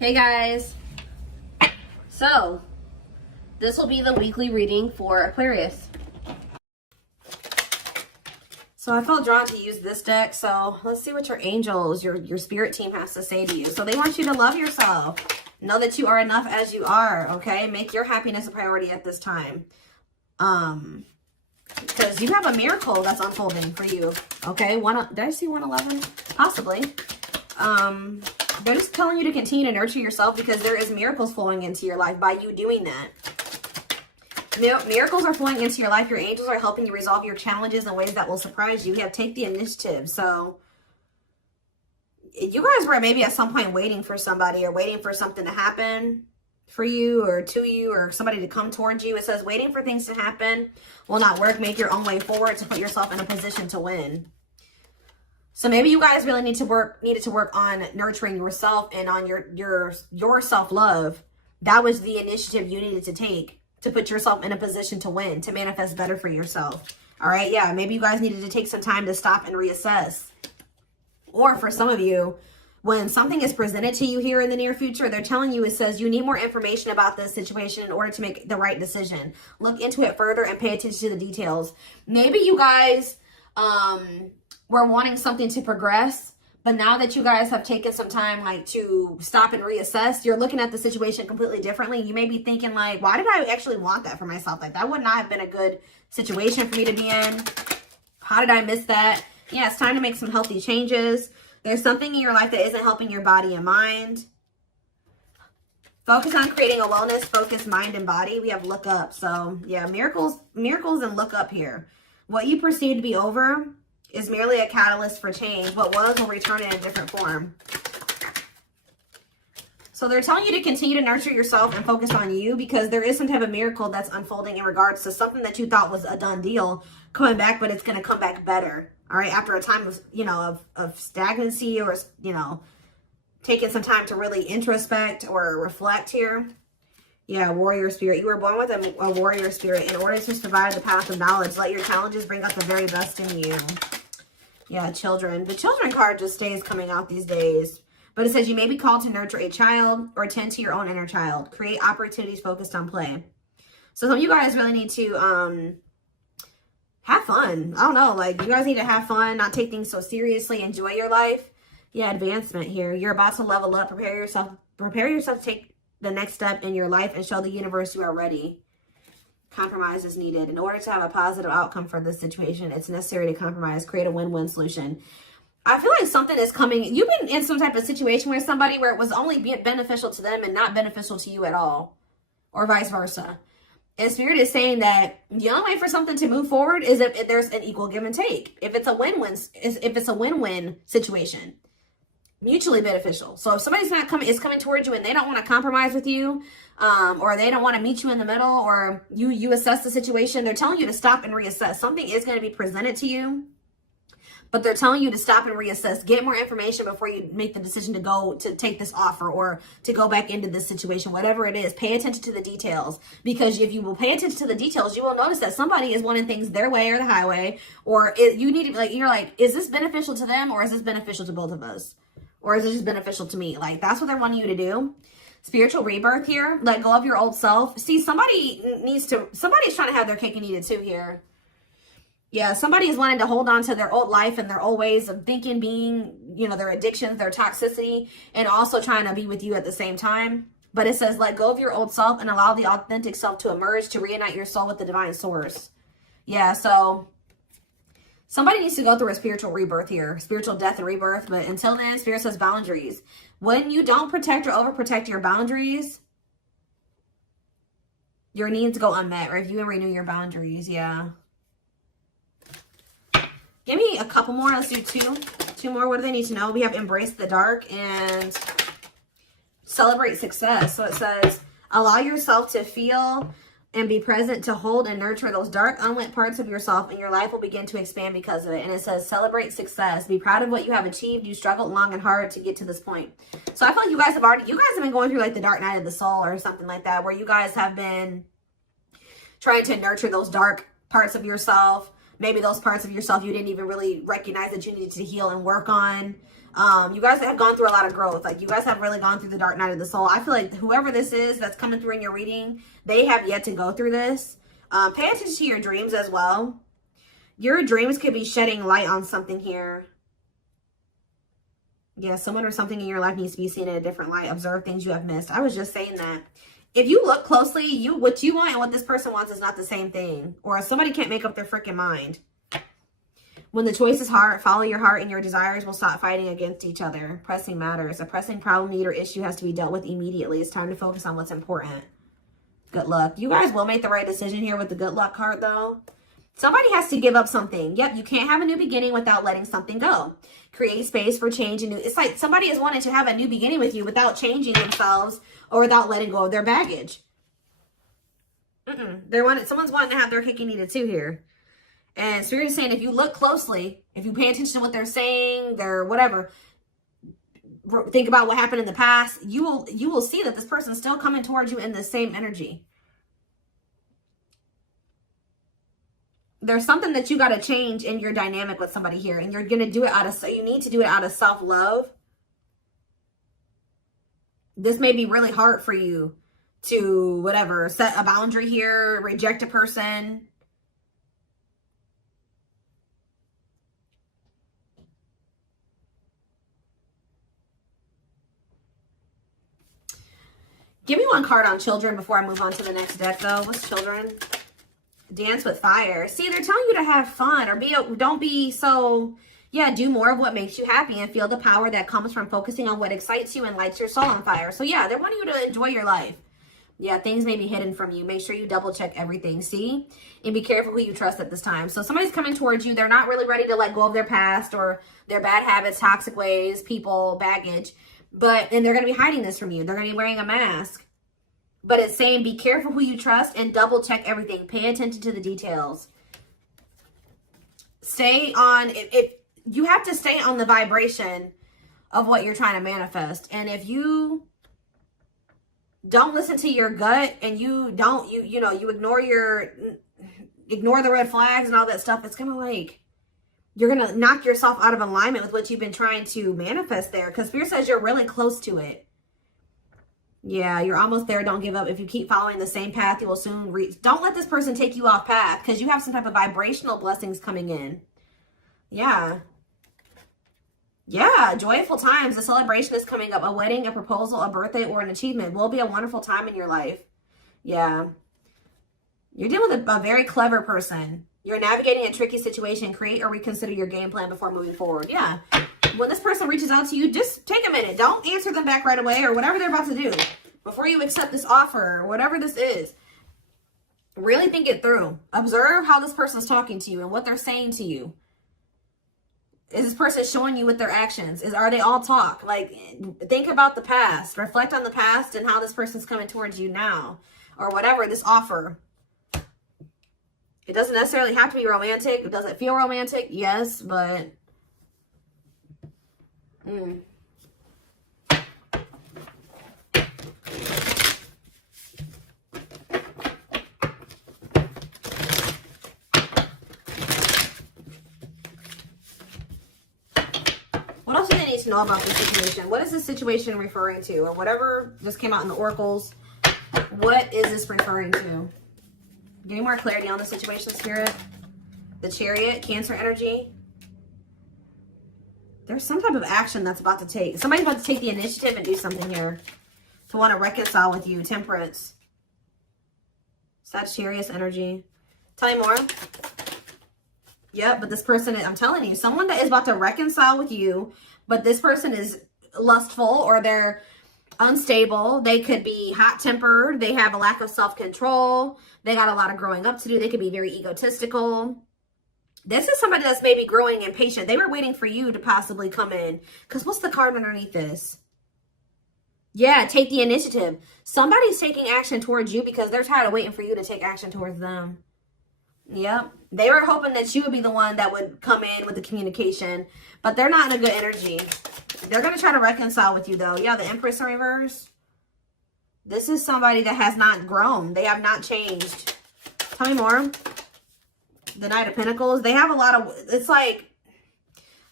Hey guys, so this will be the weekly reading for Aquarius. So I felt drawn to use this deck, so let's see what your angels, your spirit team has to say to you. So they want you to love yourself. Know that you are enough as you are, okay? Make your happiness a priority at this time. Because you have a miracle that's unfolding for you, okay? Did I see 111? Possibly. They're just telling you to continue to nurture yourself because there is miracles flowing into your life by you doing that. Miracles are flowing into your life. Your angels are helping you resolve your challenges in ways that will surprise you. Take the initiative. So you guys were maybe at some point waiting for somebody or waiting for something to happen for you or to you or somebody to come towards you. It says waiting for things to happen will not work. Make your own way forward to put yourself in a position to win. So maybe you guys really needed to work on nurturing yourself and on your self-love. That was the initiative you needed to take to put yourself in a position to win, to manifest better for yourself. All right, yeah, maybe you guys needed to take some time to stop and reassess. Or for some of you, when something is presented to you here in the near future, they're telling you, it says you need more information about this situation in order to make the right decision. Look into it further and pay attention to the details. Maybe you guys were wanting something to progress, but now that you guys have taken some time like to stop and reassess, you're looking at the situation completely differently. You may be thinking like, why did I actually want that for myself? Like that would not have been a good situation for me to be in. How did I miss that? Yeah, it's time to make some healthy changes. There's something in your life that isn't helping your body and mind. Focus on creating a wellness focused mind and body. We have look up. So yeah, miracles and look up here. What you perceive to be over is merely a catalyst for change. What was will return in a different form. So they're telling you to continue to nurture yourself and focus on you because there is some type of miracle that's unfolding in regards to something that you thought was a done deal coming back, but it's going to come back better. All right. After a time of, of stagnancy or, taking some time to really introspect or reflect here. Yeah, warrior spirit. You were born with a warrior spirit. In order to survive the path of knowledge, let your challenges bring out the very best in you. Yeah, children. The children card just stays coming out these days. But it says you may be called to nurture a child or tend to your own inner child. Create opportunities focused on play. So some of you guys really need to have fun. I don't know. Like, you guys need to have fun, not take things so seriously. Enjoy your life. Yeah, advancement here. You're about to level up. Prepare yourself to take the next step in your life and show the universe you are ready. Compromise is needed. In order to have a positive outcome for this situation, it's necessary to compromise, create a win-win solution. I feel like something is coming. You've been in some type of situation with somebody where it was only beneficial to them and not beneficial to you at all, or vice versa. And Spirit is saying that the only way for something to move forward is if there's an equal give and take. If it's a win-win situation. Mutually beneficial. So if somebody's is coming towards you and they don't want to compromise with you, or they don't want to meet you in the middle, or you assess the situation, they're telling you to stop and reassess. Something is going to be presented to you, but they're telling you to stop and reassess. Get more information before you make the decision to take this offer or to go back into this situation, whatever it is. Pay attention to the details, because if you will pay attention to the details, you will notice that somebody is wanting things their way or the highway, or you need to you're like, is this beneficial to them or is this beneficial to both of us? Or is it just beneficial to me? Like, that's what they're wanting you to do. Spiritual rebirth here. Let go of your old self. See, somebody's trying to have their cake and eat it too here. Yeah, somebody is wanting to hold on to their old life and their old ways of thinking, being, their addictions, their toxicity, and also trying to be with you at the same time. But it says, let go of your old self and allow the authentic self to emerge, to reunite your soul with the divine source. Yeah, so somebody needs to go through a spiritual rebirth here, spiritual death and rebirth. But until then, Spirit says boundaries. When you don't protect or overprotect your boundaries, your needs go unmet. Review and renew your boundaries. Yeah. Give me a couple more. Let's do two more. What do they need to know? We have embrace the dark and celebrate success. So it says, allow yourself to feel and be present to hold and nurture those dark, unlit parts of yourself, and your life will begin to expand because of it. And it says, celebrate success. Be proud of what you have achieved. You struggled long and hard to get to this point. So I feel like you guys have been going through like the dark night of the soul or something like that, where you guys have been trying to nurture those dark parts of yourself. Maybe those parts of yourself you didn't even really recognize that you needed to heal and work on. You guys have gone through a lot of growth. Like, you guys have really gone through the dark night of the soul. I feel like whoever this is that's coming through in your reading, they have yet to go through this. Pay attention to your dreams as well. Your dreams could be shedding light on something here. Yeah, someone or something in your life needs to be seen in a different light. Observe things you have missed. I was just saying that. If you look closely, what you want and what this person wants is not the same thing. Or somebody can't make up their freaking mind. When the choice is hard, follow your heart and your desires will stop fighting against each other. Pressing matters. A pressing problem, need, or issue has to be dealt with immediately. It's time to focus on what's important. Good luck. You guys will make the right decision here with the good luck card, though. Somebody has to give up something. Yep, you can't have a new beginning without letting something go. Create space for change. And new. It's like somebody is wanting to have a new beginning with you without changing themselves or without letting go of their baggage. Someone's wanting to have their cake and eat it too here. And Spirit is saying, if you look closely, if you pay attention to what they're saying, their whatever, think about what happened in the past, you will see that this person's still coming towards you in the same energy. There's something that you got to change in your dynamic with somebody here, and you're going to do it you need to do it out of self-love. This may be really hard for you to, whatever, set a boundary here, reject a person. Give me one card on children before I move on to the next deck, though. What's children? Dance with fire. See, they're telling you to have fun or don't be so, yeah, do more of what makes you happy and feel the power that comes from focusing on what excites you and lights your soul on fire. So, yeah, they want you to enjoy your life. Yeah, things may be hidden from you. Make sure you double check everything, see? And be careful who you trust at this time. So somebody's coming towards you. They're not really ready to let go of their past or their bad habits, toxic ways, people, baggage. And they're going to be hiding this from you. They're going to be wearing a mask. But it's saying be careful who you trust and double check everything. Pay attention to the details. Stay on, you have to stay on the vibration of what you're trying to manifest. And if you don't listen to your gut and you ignore the red flags and all that stuff, it's going to like, you're going to knock yourself out of alignment with what you've been trying to manifest there. Because Spirit says you're really close to it. Yeah, you're almost there. Don't give up. If you keep following the same path, you will soon reach. Don't let this person take you off path because you have some type of vibrational blessings coming in. Yeah. Yeah, joyful times. A celebration is coming up. A wedding, a proposal, a birthday, or an achievement will be a wonderful time in your life. Yeah. You're dealing with a very clever person. You're navigating a tricky situation. Create or reconsider your game plan before moving forward. Yeah. When this person reaches out to you, just take a minute. Don't answer them back right away or whatever they're about to do. Before you accept this offer or whatever this is, really think it through. Observe how this person's talking to you and what they're saying to you. Is this person showing you with their actions? Are they all talk? Like, think about the past. Reflect on the past and how this person's coming towards you now. Or whatever, this offer. It doesn't necessarily have to be romantic. Does it feel romantic? Yes, but... What else do they need to know about this situation? What is this situation referring to? Or whatever just came out in the oracles. What is this referring to? Give me more clarity on the situation, Spirit. The Chariot, Cancer energy. There's some type of action that's about to take. Somebody's about to take the initiative and do something here. To want to reconcile with you. Temperance. Sagittarius energy. Tell me more. Yep, but this person, I'm telling you, someone that is about to reconcile with you, but this person is lustful or they're unstable. They could be hot-tempered. They have a lack of self-control. They got a lot of growing up to do. They could be very egotistical. This is somebody that's maybe growing impatient. They were waiting for you to possibly come in. Because what's the card underneath this? Yeah, take the initiative. Somebody's taking action towards you because they're tired of waiting for you to take action towards them. Yep. They were hoping that you would be the one that would come in with the communication. But they're not in a good energy. They're going to try to reconcile with you, though. Yeah, the Empress in reverse. This is somebody that has not grown. They have not changed. Tell me more. The Knight of Pentacles. They have a lot of... It's like...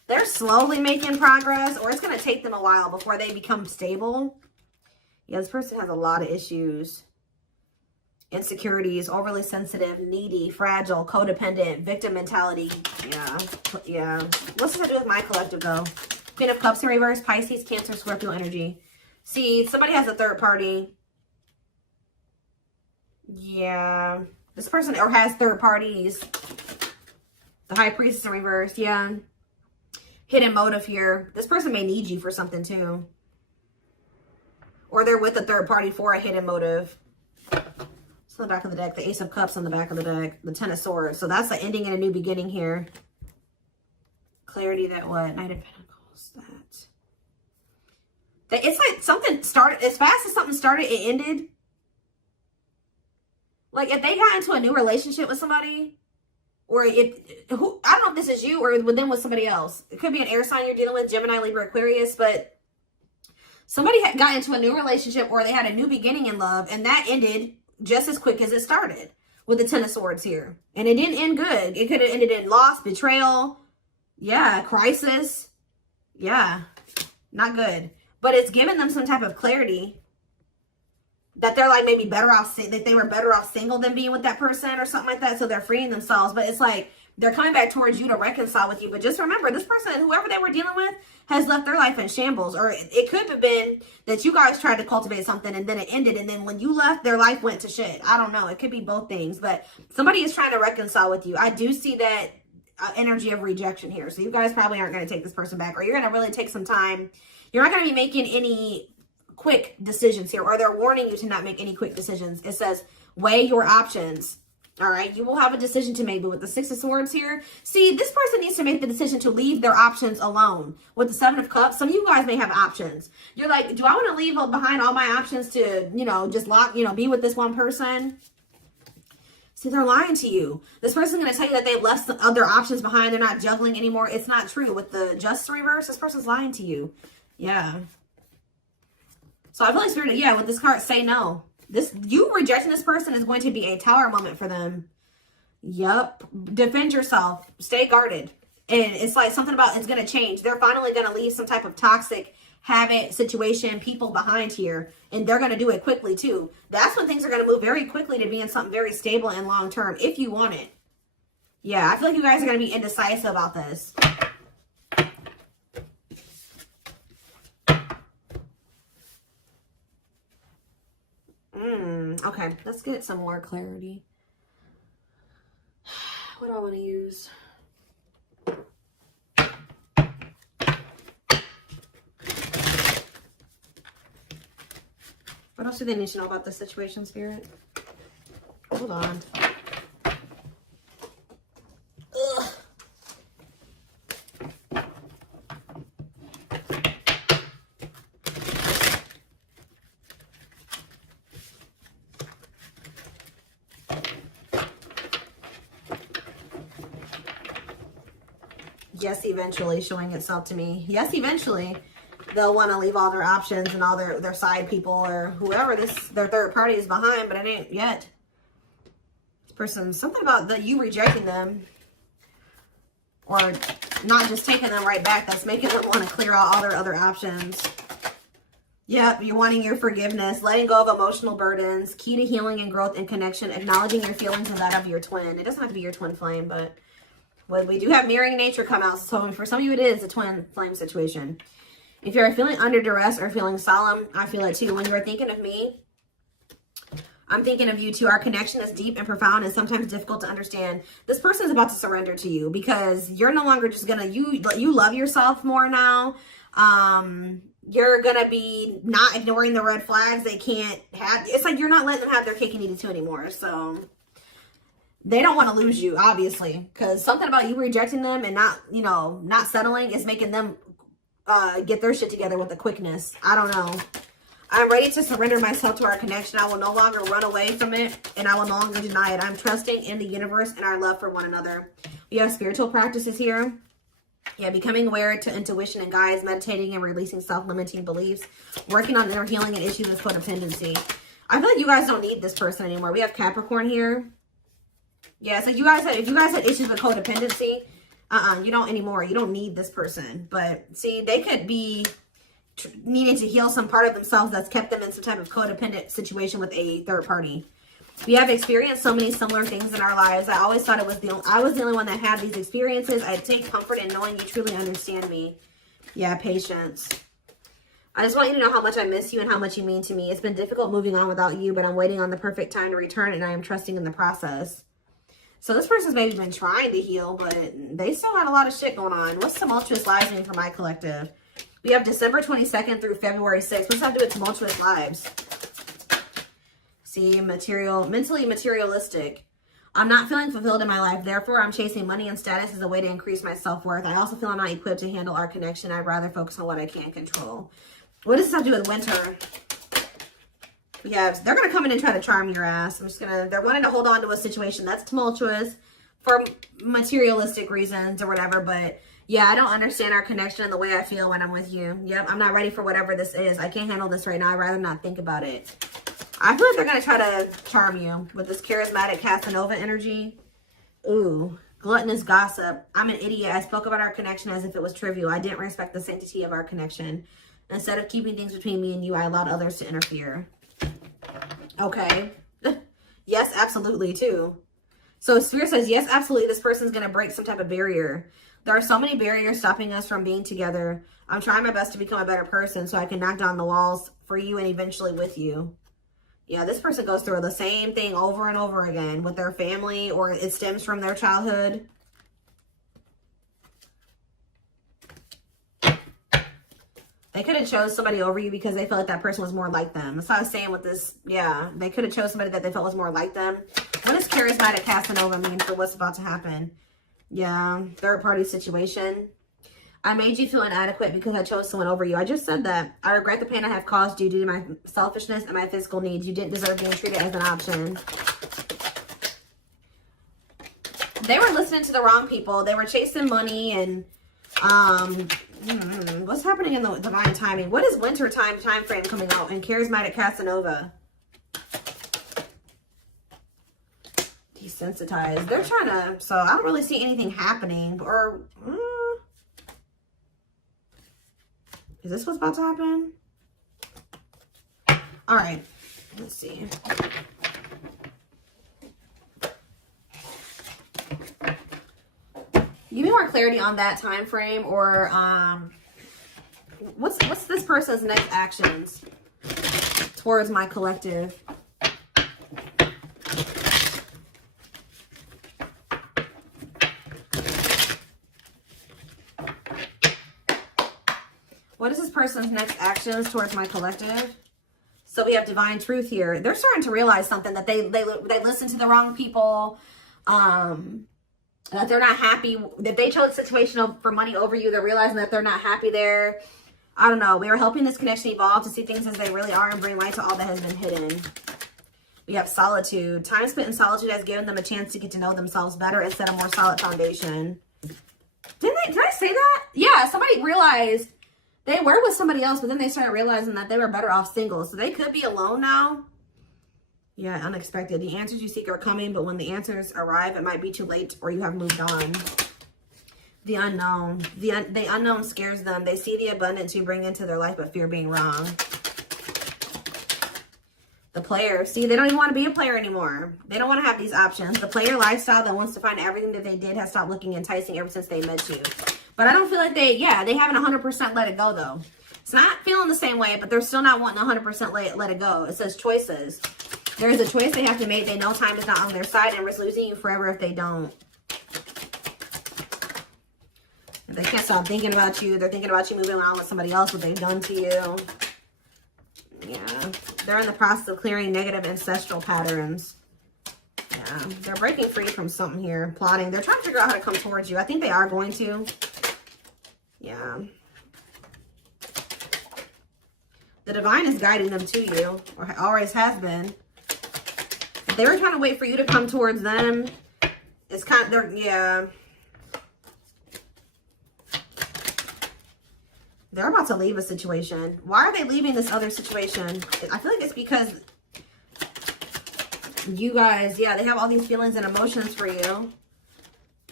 They're slowly making progress, or it's going to take them a while before they become stable. Yeah, this person has a lot of issues. Insecurities, overly sensitive, needy, fragile, codependent, victim mentality. Yeah. What's this have to do with my collective, though? Queen of Cups in reverse, Pisces, Cancer, Scorpio energy. See, somebody has a third party. Yeah. This person or has third parties. The High Priestess in reverse. Yeah. Hidden motive here. This person may need you for something too. Or they're with a third party for a hidden motive. It's on the back of the deck. The Ace of Cups on the back of the deck. The Ten of Swords. So that's the ending and a new beginning here. Clarity that what? Knight of Pentacles. That. It's like something started. As fast as something started, it ended. Like if they got into a new relationship with somebody. Or I don't know if this is you or with them with somebody else. It could be an air sign you're dealing with, Gemini, Libra, Aquarius, but somebody got into a new relationship or they had a new beginning in love, and that ended just as quick as it started with the Ten of Swords here. And it didn't end good. It could have ended in loss, betrayal, yeah, crisis. Yeah, not good. But it's given them some type of clarity that they're like maybe better off, that they were better off single than being with that person or something like that. So they're freeing themselves. But it's like they're coming back towards you to reconcile with you. But just remember, this person, whoever they were dealing with, has left their life in shambles. Or it could have been that you guys tried to cultivate something and then it ended. And then when you left, their life went to shit. I don't know. It could be both things. But somebody is trying to reconcile with you. I do see that energy of rejection here. So you guys probably aren't going to take this person back. Or you're going to really take some time. You're not going to be making any quick decisions here, or they're warning you to not make any quick decisions. It says weigh your options. All right, you will have a decision to make. But with the Six of Swords here, see, this person needs to make the decision to leave their options alone. With the Seven of Cups, some of you guys may have options. You're like, do I want to leave behind all my options to, you know, just be with this one person? See, they're lying to you. This person's going to tell you that they've left some other options behind. They're not juggling anymore. It's not true. With the Justice reverse, this person's lying to you. Yeah. So I feel like Spirit, yeah, with this card, say no. You rejecting this person is going to be a tower moment for them. Yep. Defend yourself. Stay guarded. And it's like something about it's going to change. They're finally going to leave some type of toxic habit, situation, people behind here. And they're going to do it quickly too. That's when things are going to move very quickly to be in something very stable and long term if you want it. Yeah, I feel like you guys are going to be indecisive about this. Okay, let's get some more clarity. What do I want to use? What else do they need to know about the situation, Spirit? Hold on. Ugh. Yes, eventually, showing itself to me. Yes, eventually, they'll want to leave all their options and all their side people or whoever their third party is behind, but it ain't yet. This person, something about you rejecting them or not just taking them right back, that's making them want to clear out all their other options. Yep, you're wanting your forgiveness, letting go of emotional burdens, key to healing and growth and connection, acknowledging your feelings and that of your twin. It doesn't have to be your twin flame, but well, we do have mirroring nature come out. So for some of you, it is a twin flame situation. If you're feeling under duress or feeling solemn, I feel it too. When you're thinking of me, I'm thinking of you too. Our connection is deep and profound and sometimes difficult to understand. This person is about to surrender to you because you're no longer just gonna, you love yourself more now. You're gonna be not ignoring the red flags. They can't have, it's like you're not letting them have their cake and eat it too anymore. So they don't want to lose you, obviously, because something about you rejecting them and not settling is making them get their shit together with a quickness. I don't know. I'm ready to surrender myself to our connection. I will no longer run away from it, and I will no longer deny it. I'm trusting in the universe and our love for one another. We have spiritual practices here. Yeah, becoming aware to intuition and guides, meditating and releasing self-limiting beliefs, working on inner healing and issues with codependency. I feel like you guys don't need this person anymore. We have Capricorn here. Yeah, so if you guys had issues with codependency, You don't anymore. You don't need this person. But see, they could be needing to heal some part of themselves that's kept them in some type of codependent situation with a third party. We have experienced so many similar things in our lives. I always thought I was the only one that had these experiences. I take comfort in knowing you truly understand me. Yeah, patience. I just want you to know how much I miss you and how much you mean to me. It's been difficult moving on without you, but I'm waiting on the perfect time to return, and I am trusting in the process. So this person's maybe been trying to heal, but they still had a lot of shit going on. What's tumultuous lives mean for my collective? We have December 22nd through February 6th. What's that have to do with tumultuous lives? See, mentally materialistic. I'm not feeling fulfilled in my life. Therefore, I'm chasing money and status as a way to increase my self-worth. I also feel I'm not equipped to handle our connection. I'd rather focus on what I can control. What does this have to do with winter? Yeah, they're going to come in and try to charm your ass. They're wanting to hold on to a situation that's tumultuous for materialistic reasons or whatever. But yeah, I don't understand our connection and the way I feel when I'm with you. Yep, I'm not ready for whatever this is. I can't handle this right now. I'd rather not think about it. I feel like they're going to try to charm you with this charismatic Casanova energy. Ooh, gluttonous gossip. I'm an idiot. I spoke about our connection as if it was trivial. I didn't respect the sanctity of our connection. Instead of keeping things between me and you, I allowed others to interfere. Okay. Yes, absolutely, too. So Spirit says, yes, absolutely, this person's going to break some type of barrier. There are so many barriers stopping us from being together. I'm trying my best to become a better person so I can knock down the walls for you and eventually with you. Yeah, this person goes through the same thing over and over again with their family, or it stems from their childhood. They could have chose somebody over you because they felt like that person was more like them. That's what I was saying with this. Yeah, they could have chose somebody that they felt was more like them. What does charismatic Casanova mean for what's about to happen? Yeah, third party situation. I made you feel inadequate because I chose someone over you. I just said that. I regret the pain I have caused you due to my selfishness and my physical needs. You didn't deserve being treated as an option. They were listening to the wrong people. They were chasing money and what's happening in the divine timing? What is winter time frame coming out in charismatic Casanova? Desensitized. They're trying to, so I don't really see anything happening. Or is this what's about to happen? All right, let's see. Give me more clarity on that time frame, or what's this person's next actions towards my collective? What is this person's next actions towards my collective? So we have divine truth here. They're starting to realize something, that they listen to the wrong people. That they're not happy. That they chose a situation for money over you. They're realizing that they're not happy there. I don't know. We are helping this connection evolve to see things as they really are and bring light to all that has been hidden. We have solitude. Time spent in solitude has given them a chance to get to know themselves better and set a more solid foundation. Did I say that? Yeah, somebody realized they were with somebody else, but then they started realizing that they were better off single. So they could be alone now. Yeah, unexpected. The answers you seek are coming, but when the answers arrive, it might be too late or you have moved on. The unknown. The unknown scares them. They see the abundance you bring into their life, but fear being wrong. The player. See, they don't even want to be a player anymore. They don't want to have these options. The player lifestyle that wants to find everything that they did has stopped looking enticing ever since they met you. But I don't feel like they haven't 100% let it go, though. It's not feeling the same way, but they're still not wanting 100% let it go. It says choices. There is a choice they have to make. They know time is not on their side and risk losing you forever if they don't. They can't stop thinking about you. They're thinking about you moving around with somebody else, what they've done to you. Yeah. They're in the process of clearing negative ancestral patterns. Yeah. They're breaking free from something here. Plotting. They're trying to figure out how to come towards you. I think they are going to. Yeah. The divine is guiding them to you, or always has been. If they were trying to wait for you to come towards them, it's kind of, yeah. They're about to leave a situation. Why are they leaving this other situation? I feel like it's because you guys, yeah, they have all these feelings and emotions for you.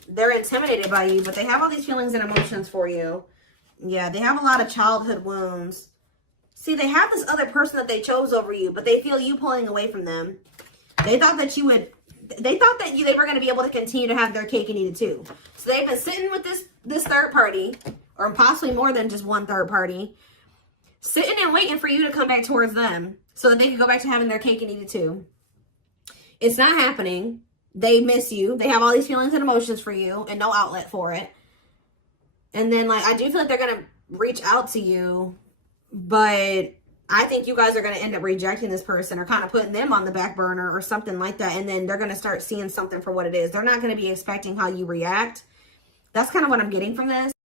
They're intimidated by you, but they have all these feelings and emotions for you. Yeah, they have a lot of childhood wounds. See, they have this other person that they chose over you, but they feel you pulling away from them. They thought that you would, they thought that they were going to be able to continue to have their cake and eat it too. So they've been sitting with this third party, or possibly more than just one third party, sitting and waiting for you to come back towards them so that they can go back to having their cake and eat it too. It's not happening. They miss you. They have all these feelings and emotions for you and no outlet for it. And then, like, I do feel like they're going to reach out to you, but I think you guys are going to end up rejecting this person or kind of putting them on the back burner or something like that. And then they're going to start seeing something for what it is. They're not going to be expecting how you react. That's kind of what I'm getting from this.